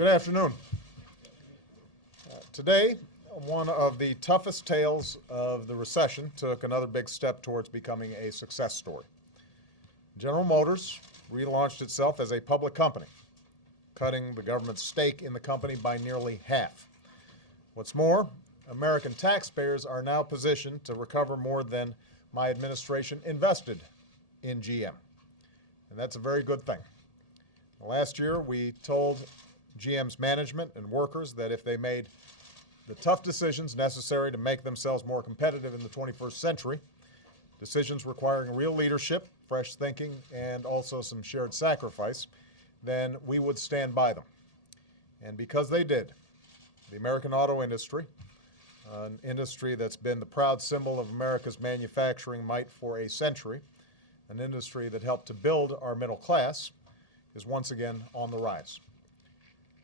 Good afternoon. Today, one of the toughest tales of the recession took another big step towards becoming a success story. General Motors relaunched itself as a public company, cutting the government's stake in the company by nearly half. What's more, American taxpayers are now positioned to recover more than my administration invested in GM. And that's a very good thing. Last year, we told GM's management and workers that if they made the tough decisions necessary to make themselves more competitive in the 21st century, decisions requiring real leadership, fresh thinking, and also some shared sacrifice, then we would stand by them. And because they did, the American auto industry, an industry that's been the proud symbol of America's manufacturing might for a century, an industry that helped to build our middle class, is once again on the rise.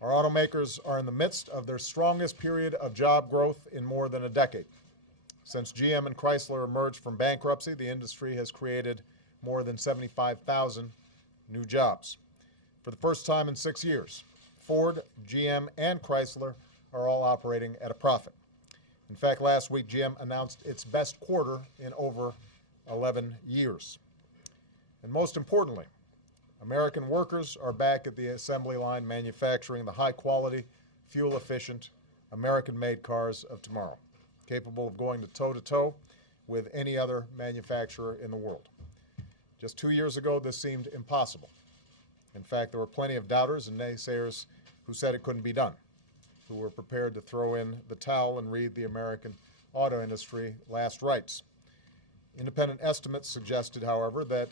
Our automakers are in the midst of their strongest period of job growth in more than a decade. Since GM and Chrysler emerged from bankruptcy, the industry has created more than 75,000 new jobs. For the first time in 6 years, Ford, GM, and Chrysler are all operating at a profit. In fact, last week, GM announced its best quarter in over 11 years. And most importantly, American workers are back at the assembly line manufacturing the high-quality, fuel-efficient, American-made cars of tomorrow, capable of going toe-to-toe with any other manufacturer in the world. Just 2 years ago, this seemed impossible. In fact, there were plenty of doubters and naysayers who said it couldn't be done, who were prepared to throw in the towel and read the American auto industry last rites. Independent estimates suggested, however, that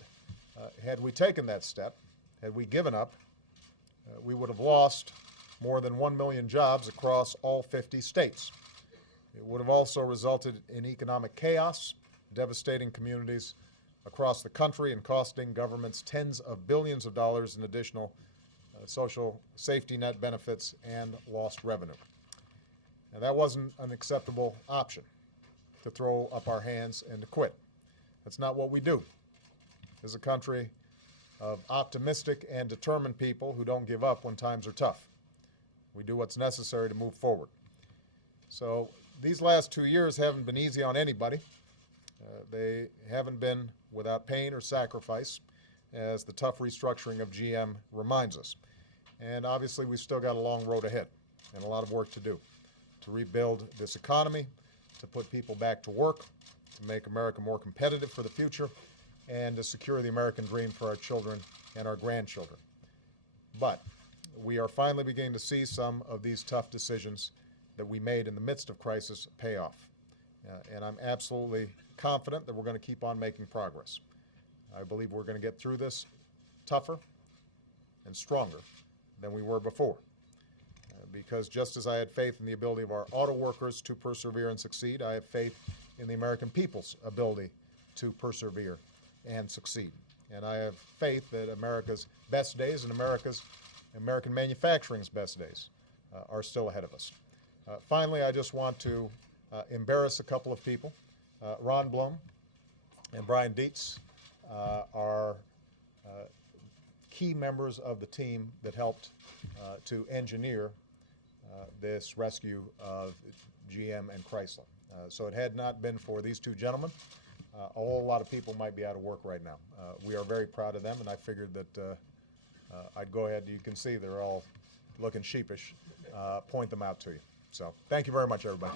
had we taken that step, had we given up, we would have lost more than 1 million jobs across all 50 states. It would have also resulted in economic chaos, devastating communities across the country and costing governments tens of billions of dollars in additional social safety net benefits and lost revenue. Now, that wasn't an acceptable option, to throw up our hands and to quit. That's not what we do. As a country of optimistic and determined people who don't give up when times are tough. We do what's necessary to move forward. So these last 2 years haven't been easy on anybody. They haven't been without pain or sacrifice, as the tough restructuring of GM reminds us. And obviously, we've still got a long road ahead and a lot of work to do to rebuild this economy, to put people back to work, to make America more competitive for the future, and to secure the American dream for our children and our grandchildren. But we are finally beginning to see some of these tough decisions that we made in the midst of crisis pay off. And I'm absolutely confident that we're going to keep on making progress. I believe we're going to get through this tougher and stronger than we were before. Because just as I had faith in the ability of our auto workers to persevere and succeed, I have faith in the American people's ability to persevere and succeed. And I have faith that America's best days and American manufacturing's best days are still ahead of us. Finally, I just want to embarrass a couple of people. Ron Blum and Brian Dietz are key members of the team that helped to engineer this rescue of GM and Chrysler. So it had not been for these two gentlemen, a whole lot of people might be out of work right now. We are very proud of them, and I figured that I'd go ahead. You can see they're all looking sheepish. Point them out to you. So thank you very much, everybody.